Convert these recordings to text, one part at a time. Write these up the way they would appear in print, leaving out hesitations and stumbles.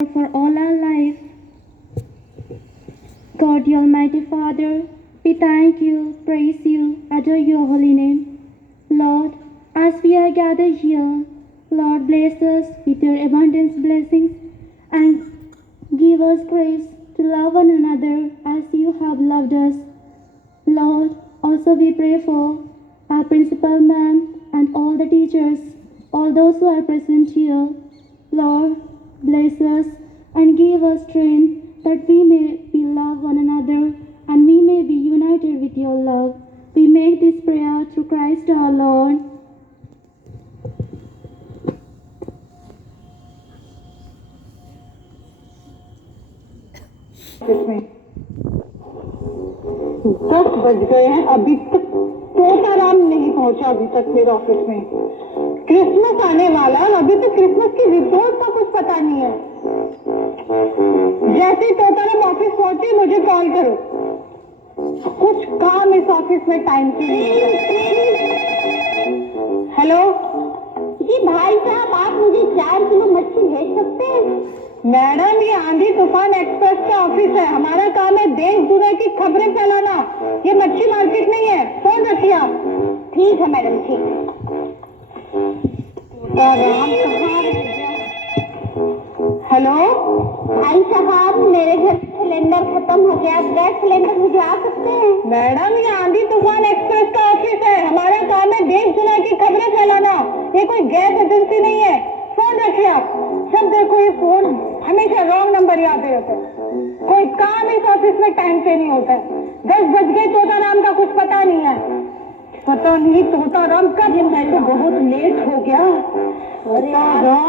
for all our life. God, the Almighty Father, we thank you, praise you, adore your holy name. Lord, as we are gathered here, Lord, bless us with your abundant blessings and give us grace to love one another as you have loved us. Lord, also we pray for our principal man and all the teachers, all those who are present here. Lord, bless us and give us strength that we may love one another and we may be united with your love. We make this prayer through Christ our Lord. इसमें 10 बज गए हैं, अभी तक तोताराम नहीं पहुंचा अभी तक मेरे ऑफिस में। क्रिसमस आने वाला है, अभी तक क्रिसमस की रिपोर्ट का कुछ पता नहीं है। जैसे ही तोताराम ऑफिस पहुंचे मुझे कॉल करो, कुछ काम इस ऑफिस में टाइम के लिए। हेलो जी भाई साहब, आप मुझे 4 किलो मच्छी भेज सकते हैं? मैडम, ये आंधी तूफान एक्सप्रेस का ऑफिस है, हमारा काम है देश दुनिया की खबरें फैलाना। ये मच्छी मार्केट नहीं है, फोन रखिए आप। ठीक है मैडम, ठीक है। हेलो भाई साहब, मेरे घर सिलेंडर खत्म हो गया, गैस सिलेंडर भिजवा सकते हैं? मैडम, ये आंधी तूफान एक्सप्रेस का ऑफिस है, हमारा काम है देश दुनिया की खबरें फैलाना। ये कोई गैस एजेंसी नहीं है, फोन रखिए आप। सब देखो, ये फोन हमेशा रॉन्ग नंबर याद रहता है। कोई काम इस ऑफिस में टाइम से नहीं होता है। 10 बज गए, तोताराम का कुछ पता नहीं है। पता नहीं तोताराम कब, तो बहुत लेट हो गया। तोताराम,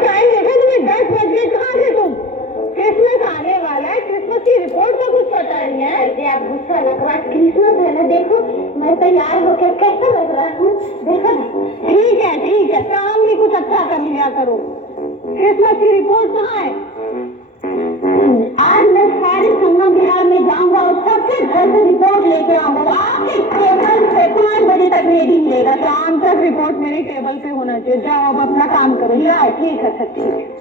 टाइम देखो, तुम्हें 10 बज गए, कहाँ थे तुम? क्रिसमस आने वाला है, क्रिसमस की रिपोर्ट का कुछ पता नहीं है। अरे आप गुस्सा लग रहा, क्रिसमस है ना, देखो मैं तैयार होकर कैसा लग रहा हूँ, देखो ना। ठीक है, काम भी कुछ अच्छा कर लिया करो। क्रिसमस की रिपोर्ट कहाँ है? आज मैं सारे संगम बिहार में जाऊंगा और सबके घर से रिपोर्ट लेके आऊंगा। आपके टेबल से 5 बजे तक रेडी मिलेगा। शाम तक रिपोर्ट मेरी टेबल पे होना चाहिए। जाओ, अब अपना काम करो। जाओ, ठीक है सर, ठीक है।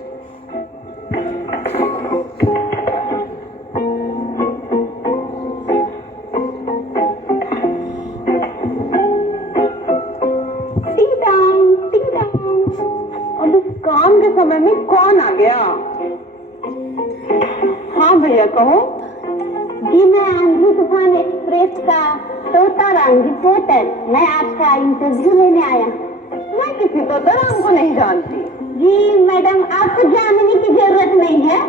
अब इस काम के समय में कौन आ गया? हाँ भैया, कहो। जी, मैं आंधी तूफान एक्सप्रेस का तोताराम रिपोर्टर, मैं आपका इंटरव्यू लेने आया। मैं किसी तोताराम को नहीं जानती। जी मैडम, आपको जानने की जरूरत नहीं है,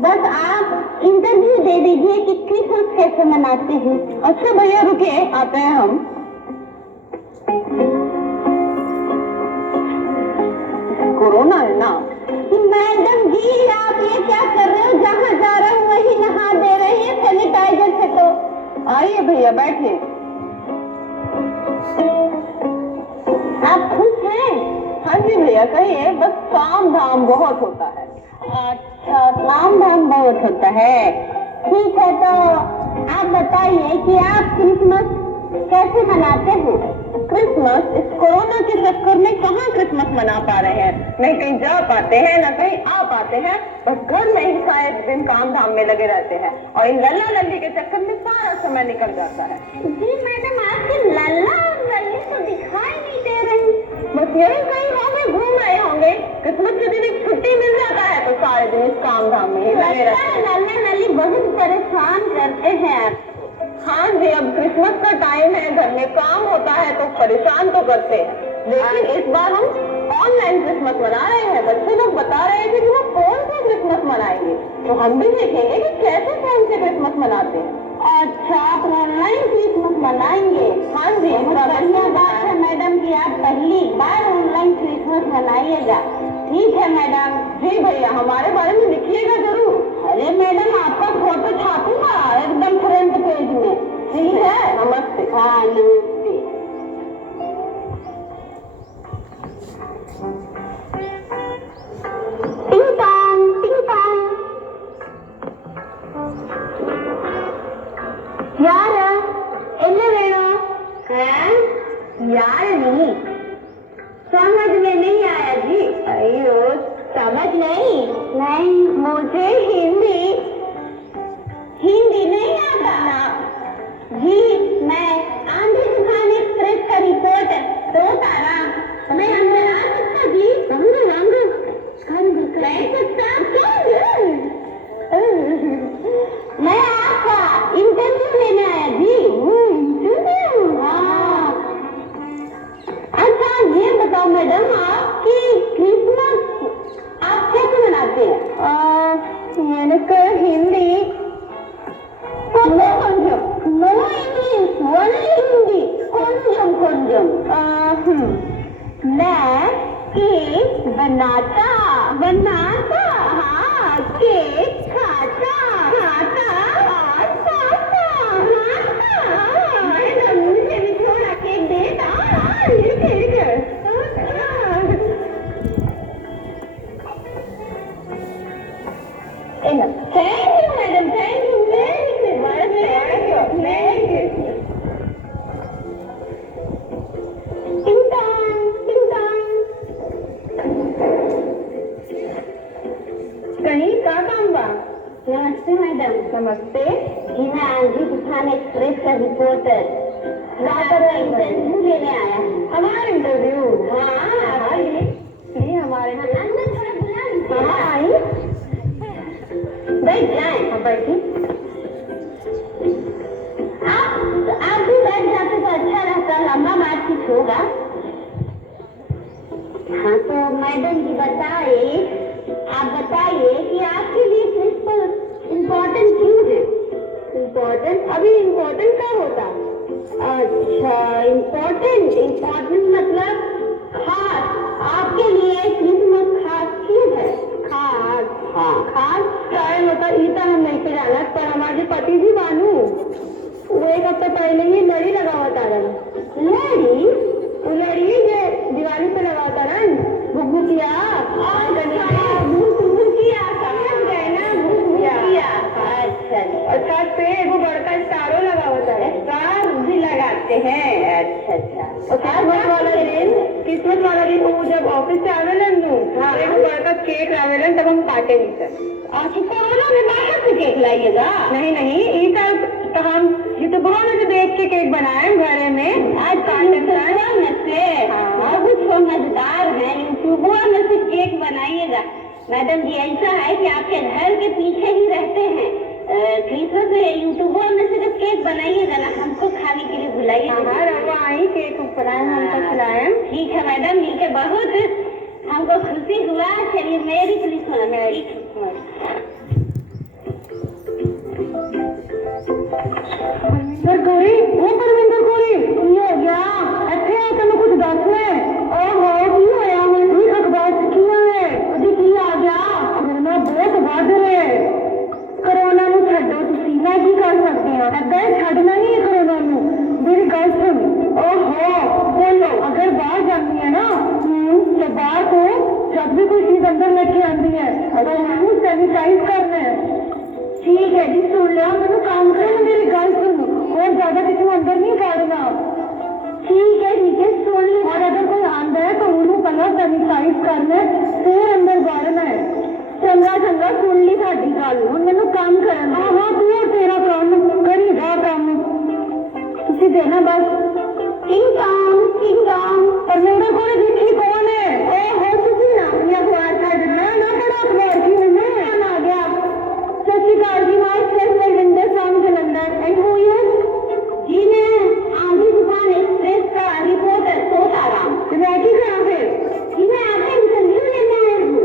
बस आप इंटरव्यू दे दीजिए कि क्रिसमस कैसे मनाते हैं। अच्छा भैया, रुकिए, आते हैं हम। कोरोना है ना? मैडम जी, आप ये क्या कर रहे हो? जहाँ जा रहे हो वही नहा दे रही है सैनिटाइजर से। तो आइए भैया, बैठिए। आप खुश हैं? हाँ जी भैया, कहिए। बस काम धाम बहुत होता है। अच्छा, काम धाम बहुत होता है। ठीक है, तो आप बताइए कि आप क्रिसमस कैसे मनाते हैं? क्रिसमस इस कोरोना के चक्कर में कहाँ क्रिसमस मना पा रहे हैं? नहीं कहीं जा पाते हैं, न कहीं आ पाते हैं। बस घर में ही सारे दिन काम धाम में लगे रहते हैं और इन लल्ला लल्ली के चक्कर में सारा समय निकल जाता है। जी मैडम, आपके लल्ला और लल्ली तो दिखाई नहीं दे रही। बस यही कहीं होंगे, घूम रहे होंगे। क्रिसमस के दिन एक छुट्टी मिल जाता है तो सारे दिन इस काम धाम में ही लगे रहते हैं। लल्ला लल्ली बहुत परेशान करते हैं। हाँ जी, अब क्रिसमस का टाइम है, घर में काम होता है तो परेशान तो करते हैं। लेकिन इस बार हम ऑनलाइन क्रिसमस मना रहे हैं। बच्चे लोग बता रहे थे कि वो फोन से क्रिसमस मनाएंगे, तो हम भी देखेंगे कि कैसे फोन से क्रिसमस मनाते हैं। अच्छा, आप ऑनलाइन क्रिसमस मनाएंगे? हाँ जी, बढ़िया बात है मैडम कि आप पहली बार ऑनलाइन क्रिसमस मनाइएगा। ठीक है मैडम। जी भैया, हमारे बारे में लिखिएगा जरूर। अरे मैडम, आपका फोटो छापूंगा एकदम फ्रंट पेज में। ठीक है, नमस्ते। हाँ, नमस्ते। टिंग टॉन्ग, टिंग टॉन्ग। यार ಎಲ್ಲಿ ವೇಣು? यार नहीं समझ में नहीं எனக்கு ஹிந்தி கொஞ்சம் கொஞ்சம் நோ இங்கிலீஷ் ஒன்லி ஹிந்தி கொஞ்சம் கொஞ்சம் मैं केक बनाता बनाता हाँ केक खाता खाता और खाता मैडम मुझे भी थोड़ा केक देता thank you madam thank you very good कहीं का काम बा नमस्ते मैडम नमस्ते जी मैं आंधी तूफान एक्सप्रेस का रिपोर्टर इंटरव्यू लेने आया हूँ हमारा इंटरव्यू हाँ नहीं हमारे अंदर थोड़ा बुला लीजिए। हाँ आई बैठ जाए हाँ बैठी आप भी बैठ जाते तो अच्छा रहता लंबा बातचीत होगा। हाँ तो मैडम जी आप बताइए कि आपके लिए प्रिंसिपल इम्पोर्टेंट क्यों है? इम्पोर्टेंट अभी इम्पोर्टेंट क्या होता अच्छा इम्पोर्टेंट मतलब खास आपके लिए क्रिसमस खास क्यों है? खास हाँ खास कारण होता ये तो हम नहीं पे जाना पर हमारे पति जी बानू वो एक हफ्ते पहले ही लड़ी लगा हुआ था लड़ी वो लड़ी जो दिवाली पे लगा होता ना भुगू किया और छत पे वो बड़का स्टारो लगा होता है स्टार भी लगाते हैं अच्छा और किस्मत वाला दिन वो जब ऑफिस से आवेलन नु एक बड़का केक लावेलन तब हम काटेंगे सर अच्छा कोरोना में बाहर से केक लाइएगा? नहीं ये तो हम यूट्यूबरों में से देख के केक बनाए घरे में आज यूट्यूबर में से बहुत समझदार है यूट्यूबर में से केक बनाइएगा। मैडम जी ऐसा है कि आपके घर के पीछे ही रहते हैं क्रिसमस में यूट्यूबर में से जब केक बनाइएगा ना हमको खाने के लिए बुलाइएगा। आई केक बनाए हम तो खिलाए ठीक है मैडम मिलके बहुत हमको खुशी हुआ। चलिए मेरी क्रिसमस परविंदर कोरी की हो गया ਇੱਥੇ ਆ ਤੈਨੂੰ ਕੁਝ ਦੱਸ ਲੈ ਓਹੋ ਕੀ ਹੋਇਆ ਹੁਣ ਵੀ ਅਖਬਾਰ ਚ ਕੀ ਹੈ ਉਹਦੀ ਕੀ ਆ ਗਿਆ ਕੋਰੋਨਾ ਬਹੁਤ ਵੱਧ ਰਿਹਾ ਹੈ ਕੋਰੋਨਾ ਨੂੰ ਛੱਡੋ ਤੁਸੀਂ ਮੈਂ ਕੀ ਕਰ ਸਕਦੀ ਹਾਂ ਅੱਗੇ ਛੱਡਣਾ ਨਹੀਂ ਹੈ ਕੋਰੋਨਾ ਨੂੰ ਮੇਰੀ ਗੱਲ ਸੁਣ ਓਹੋ बोलो अगर बाहर जाती है ना तो बाहर को जब भी कोई चीज अंदर लेके आती है तो उसको सैनिटाइज करना है ठीक है जी सुन लिया मैंने काम करो मेरी गल सुन और ज्यादा किसी को अंदर नहीं काटना ठीक है सुन ली और अगर कोई आंदा है तो उन्होंने पहला सैनिटाइज करना है फिर अंदर बाड़ना है चंगा सुन ली साडी गल हुण मैनू काम करना हाँ तू तेरा काम करी जा काम तुसी देना बस परमिंदर कोरी देखी कौन है ओहो तुसी ना अपनी अखबार छड्डना ना बड़ा अखबार की मैंने आ गया Sat Sri Akal ji myself Parminder from Jalandhar and who is जी मैं आंधी तूफान एक्सप्रेस का रिपोर्टर सोसाराम मैं की करा फिर जी मैं आपसे इंटरव्यू लेने आई हूँ।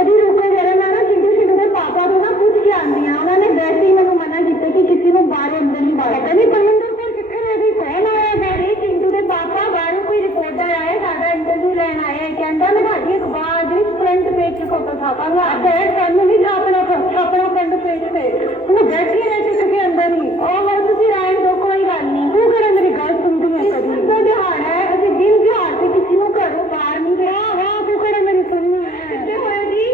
अभी रुको जरा मैं ना चिंटू सिद्धू के पापा को ना पूछ के आंदी हां उन्होंने वैसे ही मैंने मना किया कि किसी को बाहर अंदर नहीं बाहर नहीं परमिंदर कोर किथे रह गई कौन आया बाहर चिंटू के पापा बाहर कोई रिपोर्टर आया साडा इंटरव्यू लेने आया कहता मैं ਤੁਹਾਡੀ अखबार ਦੀ फ्रंट पेज पे फोटो छापांगा अगर सानू नहीं छापना फ्रंट पेज पे वो बैठी रह टिक के अंदर ही और ਤੁਸੀਂ ਰਹਿਣ ਦੋ ਕੋਈ ਗੱਲ ਨਹੀਂ ਤੂੰ ਕਿਹੜਾ ਮੇਰੀ ਗੱਲ ਸੁਣਦੀ ਹੈ ਕਦੀ ਤਾਂ ਦਿਹਾੜ ਹੈ ਅਸੀਂ ਦਿਨ ਦਿਹਾੜ ਤੇ ਕਿਸੇ ਨੂੰ ਘਰੋਂ ਬਾਹਰ ਨਹੀਂ ਗਿਆ ਹਾਂ ਤੂੰ ਕਿਹੜਾ ਮੇਰੀ ਸੁਣਨੀ ਹੈ ਕਿੱਥੇ ਹੋਇਆ ਜੀ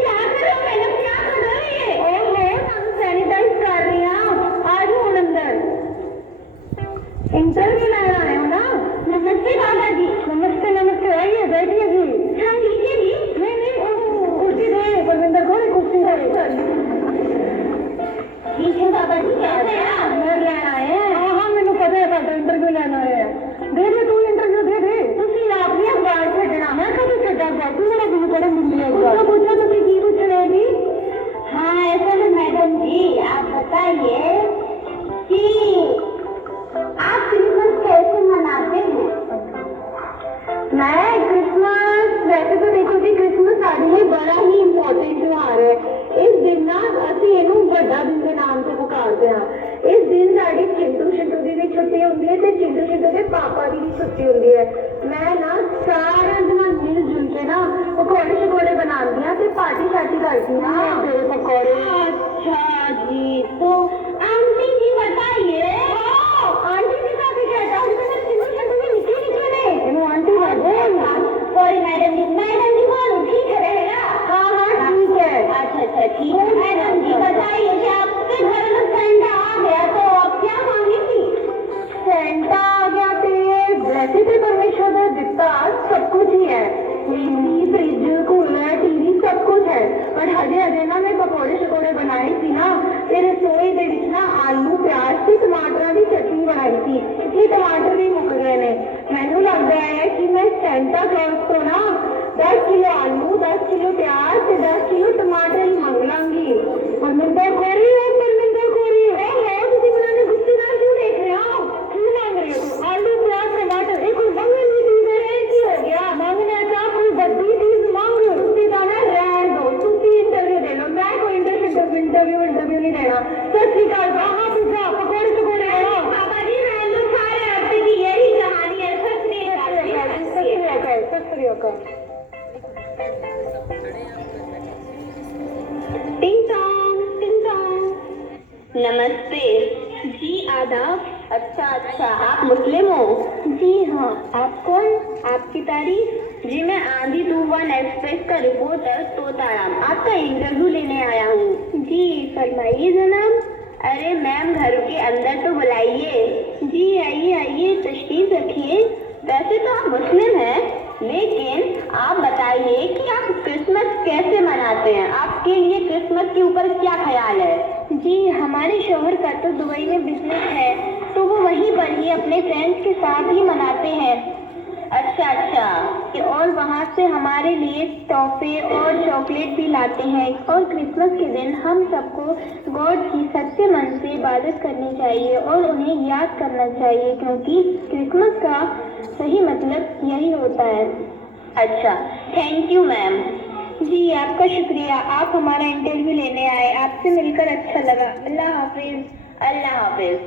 क्या करो मैडम क्या कर रही है? ओहो हम सैनिटाइज कर रही हैं आज हूँ अंदर इंटरव्यू लेना आए हो ना नमस्ते बाबा जी। नमस्ते आइए बैठिए जी हाँ लीजिए जी। नहीं कुर्सी दे परविंदर को कुर्सी दे ठीक है बाबा जी कैसे हैं आप? मैं लेना आए हैं हाँ मैंने पता है साਡਾ इंटरव्यू लेना आया है दे तू इंटरव्यू दे ਤੁਸੀਂ ਆਪਣੀ ਅਖਬਾਰ ਛੱਡਣਾ ਮੈਂ ਕਦੋਂ ਛੱਡਾਂਗਾ ਤੂੰ ਮੇਰਾ ਦਿਲ करे मिलती है पूछो ਤੁਸੀਂ ਕੀ पूछ रहे जी हाँ ऐसा है मैडम जी आप बताइए कि आप क्रिसमस कैसे मनाते हैं? मैं क्रिसमस वैसे तो देखो जी क्रिसमस हमारे लिए बड़ा ही इम्पोर्टेंट त्योहार है इस ना ਅਸੀਂ ਇਹਨੂੰ ਵੱਡਾ ਦਿਨ ਦੇ ਨਾਮ ਤੋਂ ਪੁਕਾਰਦੇ ਹਾਂ। ਇਸ ਦਿਨ ਸਾਡੀ ਚਿੰਟੂ ਸ਼ਿੰਟੂ ਦੀ ਵੀ ਛੁੱਟੀ ਹੁੰਦੀ ਹੈ ਤੇ ਚਿੰਟੂ ਸ਼ਿੰਟੂ ਦੇ ਪਾਪਾ ਦੀ ਵੀ ਛੁੱਟੀ ਹੁੰਦੀ ਹੈ। ਮੈਂ ਨਾ ਸਾਰਿਆਂ ਦੇ ਨਾਲ ਮਿਲ ਜੁਲ ਕੇ ਨਾ ਪਕੌੜੇ ਸ਼ਕੌੜੇ ਬਣਾਉਂਦੀ ਹਾਂ ਤੇ ਪਾर्टी शार्टी करती हाँ पकौड़े। अच्छा जी, तो आंटी जी बताइए। आंटी जी का भी कहता हूँ मैं चिंटू शिंटू के नीचे नीचे नहीं आंटी सॉरी मैडम जी बोलो, ठीक रहेगा? हाँ हाँ ठीक है। अच्छा ठीक है। मैडम जी बताइए कि आपके घर में सेंटा आ गया तो आप क्या मांगेंगी? सेंटा आ गया तो वैसे तो परमेश्वर ने दिता सब कुछ ही है, फ्रिज कूलर टीवी सब कुछ है, पर हजे ना मैं पकौड़े शकौड़े बनाए थी ना ते रसोई दे विच ना आलू प्याज ते टमाटर की चटनी बनाई थी। ये टमाटर भी मुक गए ने। मैनू लगता है कि मैं सेंटा क्लॉज तो ना 10 किलो आलू 10 किलो प्याज ते 10 किलो टमाटर ही मंग लांगी। परमिंदर खोरी तुसी बनाने गुस्से नाल क्यों देख रहे हो? क्यों मांग रहे हो? आलू प्याज टमाटर ये कोई मंगने की चीज है? की हो गया मांगने का? कोई बड़ी चीज मांग तुसी दाना रहन दो, तुसी इंटरव्यू दे लो, मैं कोई इंटरव्यू नहीं देना। सत श्री अकाल। हाँ पूजा पकौड़े शकौड़े बनाओ। पापा जी मैं तो सारे हफ्ते की यही कहानी है। सत श्री अकाल। सत श्री अकाल। टिंग टोंग। नमस्ते जी, आदाब। अच्छा आप मुस्लिम हो? जी हाँ। आप कौन? आपकी तारीफ? जी मैं आंधी तूफान एक्सप्रेस का रिपोर्टर तोताराम आपका इंटरव्यू लेने आया हूँ। जी फरमाइए जनाब। अरे मैम घर के अंदर तो बुलाइए। जी आइए तशरीफ रखिए। वैसे तो आप मुस्लिम हैं, लेकिन आप बताइए कि आप क्रिसमस कैसे मनाते हैं? आपके लिए क्रिसमस के ऊपर क्या ख्याल है? जी हमारे शोहर का तो दुबई में बिजनेस है, तो वो वहीं पर ही अपने फ्रेंड्स के साथ ही मनाते हैं। अच्छा और वहाँ से हमारे लिए तोहफे और चॉकलेट भी लाते हैं। और क्रिसमस के दिन हम सबको गॉड की सच्चे मन से इबादत करनी चाहिए और उन्हें याद करना चाहिए, क्योंकि क्रिसमस का सही मतलब यही होता है। अच्छा थैंक यू मैम। जी आपका शुक्रिया, आप हमारा इंटरव्यू लेने आए, आपसे मिलकर अच्छा लगा। अल्लाह हाफिज।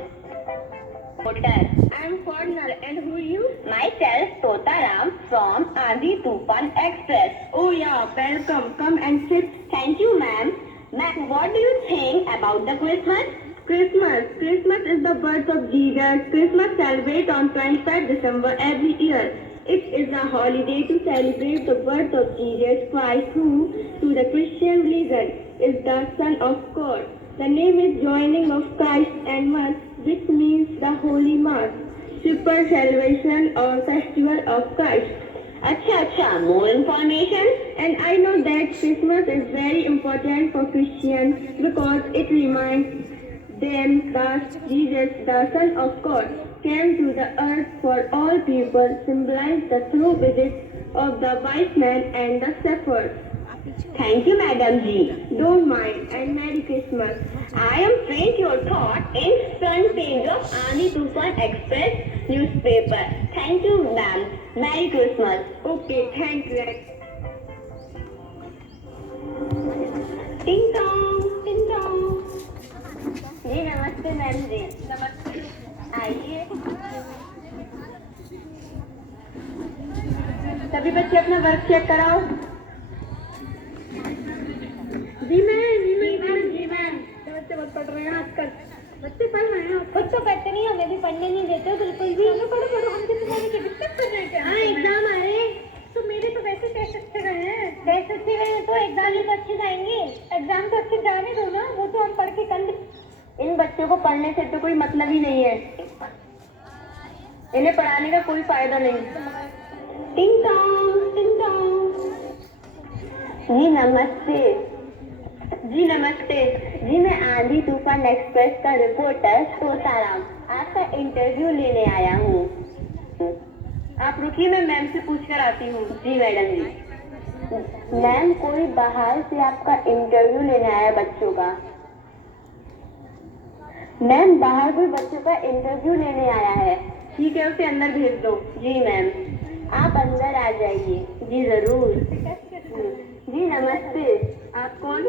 I'm foreigner and who are you? Myself Totaram from Adi Tufan Express. Oh yeah, welcome. Come and sit. Thank you ma'am. Ma'am, what do you think about the Christmas? Christmas is the birth of Jesus. Christmas celebrates on 25th December every year. It is a holiday to celebrate the birth of Jesus Christ, who, to the Christian religion, is the Son of God. The name is joining of Christ and Mass, which means the Holy Mass, super celebration or festival of Christ. अच्छा, more information? And I know that Christmas is very important for Christians because it reminds them that Jesus, the Son of God, came to the earth for all people, symbolized the true visit of the wise man and the shepherds. Thank you, Madam Ji. Don't mind, and Merry Christmas. I am print your thought in front page of Adi Tufan Express newspaper. Thank you, ma'am. Merry Christmas. Okay, thank you. Ding dong, ding dong. जी नमस्ते ma'am जी। नमस्ते। आइए। सभी बच्चे अपना work check कराओ। जी ma'am. बच्चे बहुत पढ़ रहे हैं आजकल। बच्चे पढ़ रहे हैं। बच्चों पढ़ते नहीं, हमें भी पढ़ने नहीं देते बिल्कुल भी। पढ़ो हम किसी तरह के डिस्टर्ब कर रहे हैं क्या? हाँ एग्जाम आ रहे हैं। तो मेरे तो वैसे टेस्ट अच्छे गए हैं। टेस्ट अच्छे गए हैं तो एग्जाम भी तो अच्छे जाएंगे। एग्जाम तो अच्छे जाने दो ना, वो तो हम पढ़ के कल। इन बच्चों को पढ़ने से तो कोई मतलब ही नहीं है, इन्हें पढ़ाने का कोई फायदा नहीं। टिंग टोंग। जी नमस्ते। जी मैं आंधी तूफान एक्सप्रेस का रिपोर्टर तोताराम आपका इंटरव्यू लेने आया हूँ। आप रुकिए, मैं मैम से पूछ कर आती हूँ। जी मैडम जी। मैम कोई बाहर से आपका इंटरव्यू लेने आया बच्चों का। मैम बाहर कोई बच्चों का इंटरव्यू लेने आया है। ठीक है, उसे अंदर भेज दो। जी मैम। आप अंदर आ जाइए। जी जरूर। जी नमस्ते। आप कौन?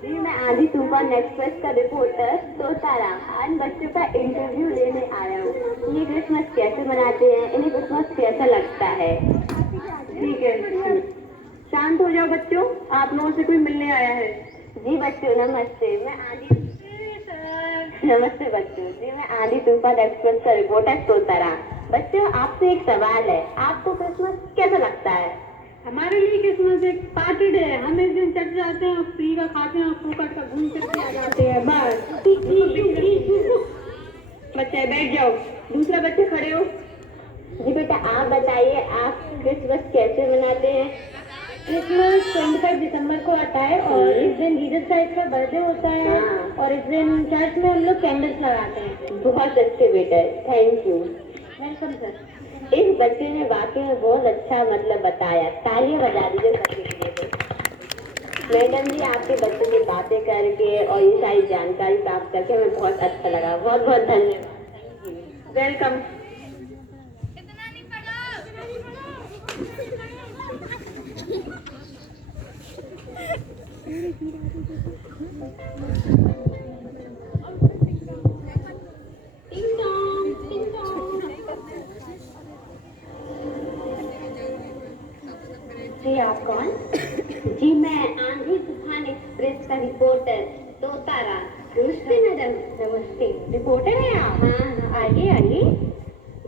जी मैं आंधी तूफान एक्सप्रेस का रिपोर्टर तोतारा आज बच्चों का इंटरव्यू लेने आया हूँ। ये क्रिसमस कैसे मनाते हैं, इन्हें क्रिसमस कैसा लगता है। ठीक है, शांत हो जाओ बच्चों, आप लोगों से कोई मिलने आया है। जी बच्चों नमस्ते, मैं आंधी नमस्ते बच्चों, जी मैं आंधी तूफान एक्सप्रेस का रिपोर्टर तोतारा। बच्चों आपसे एक सवाल है, आपको क्रिसमस कैसा लगता है? हमारे लिए क्रिसमस एक पार्टी डे है। हम इस दिन चर्च जाते हैं, फ्री का खाते हैं, फोकट का घूम फिर के आ जाते हैं बस। बच्चे बैठ जाओ, दूसरा बच्चे खड़े हो। जी बेटा आप बताइए, आप क्रिसमस कैसे मनाते हैं? क्रिसमस 25 दिसंबर को आता है और इस दिन जीसस क्राइस्ट का बर्थडे होता है और इस दिन चर्च में हम लोग कैंडल्स लगाते हैं। बहुत अच्छे बेटा, थैंक यू। Welcome sir. इस बच्चे ने वाकई में बहुत अच्छा मतलब बताया, तालियां बजा दीजिए सबके लिए। तो मैडम जी आपके बच्चे से बातें करके और ये सारी जानकारी प्राप्त करके हमें बहुत अच्छा लगा, बहुत बहुत धन्यवाद। वेलकम। जी आप कौन? जी मैं आंधी तूफान एक्सप्रेस का रिपोर्टर तोतारा। नमस्ते मैडम। नमस्ते, रिपोर्टर हैं आप? हाँ आइए आइए।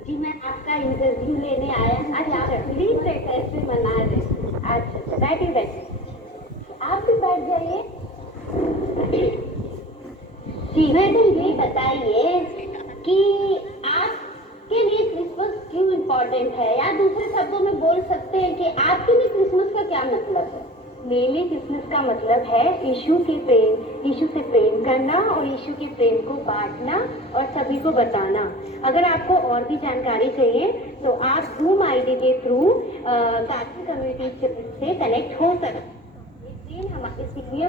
जी मैं आपका इंटरव्यू लेने आया। अच्छा आप प्लीज कैसे मना रहे? अच्छा बैठिए बैठिए, आप भी बैठ जाइए। जी मैडम ये बताइए कि आपके लिए क्रिसमस क्यों इम्पोर्टेंट है, या दूसरे शब्दों में बोल सकते हैं कि आपके लिए क्रिसमस का क्या मतलब है? मेरे लिए क्रिसमस का मतलब है यीशु से प्रेम करना और यीशु के प्रेम को बांटना और सभी को बताना। अगर आपको और भी जानकारी चाहिए तो आप Zoom ID के थ्रू कार्टून कम्युनिटी से कनेक्ट हो सकते हैं। इस दिन हम इसलिए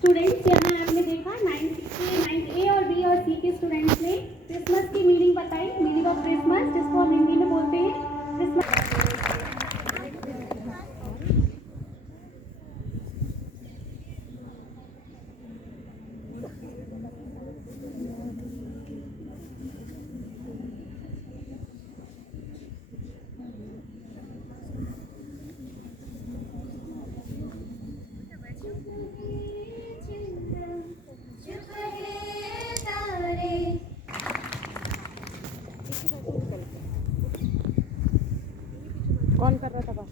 स्टूडेंट्स यहाँ आपने देखा 9A और B और C के स्टूडेंट्स ने क्रिसमस की मीनिंग बताई, मीनिंग ऑफ क्रिसमस जिसको हम हिंदी में बोलते हैं क्रिसमस। कौन कर रहा था बात?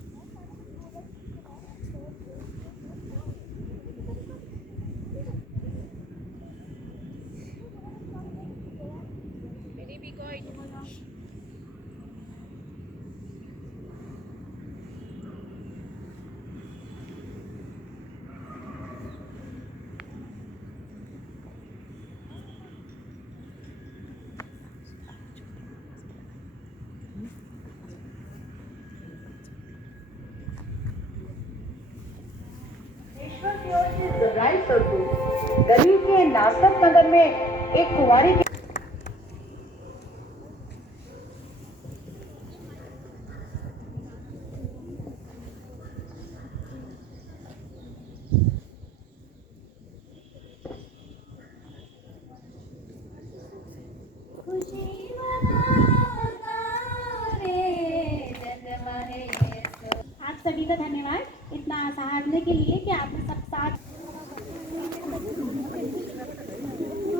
गली के नासक नगर में एक कुंवारी की आप सभी का धन्यवाद इतना सराहने के लिए कि आपने सब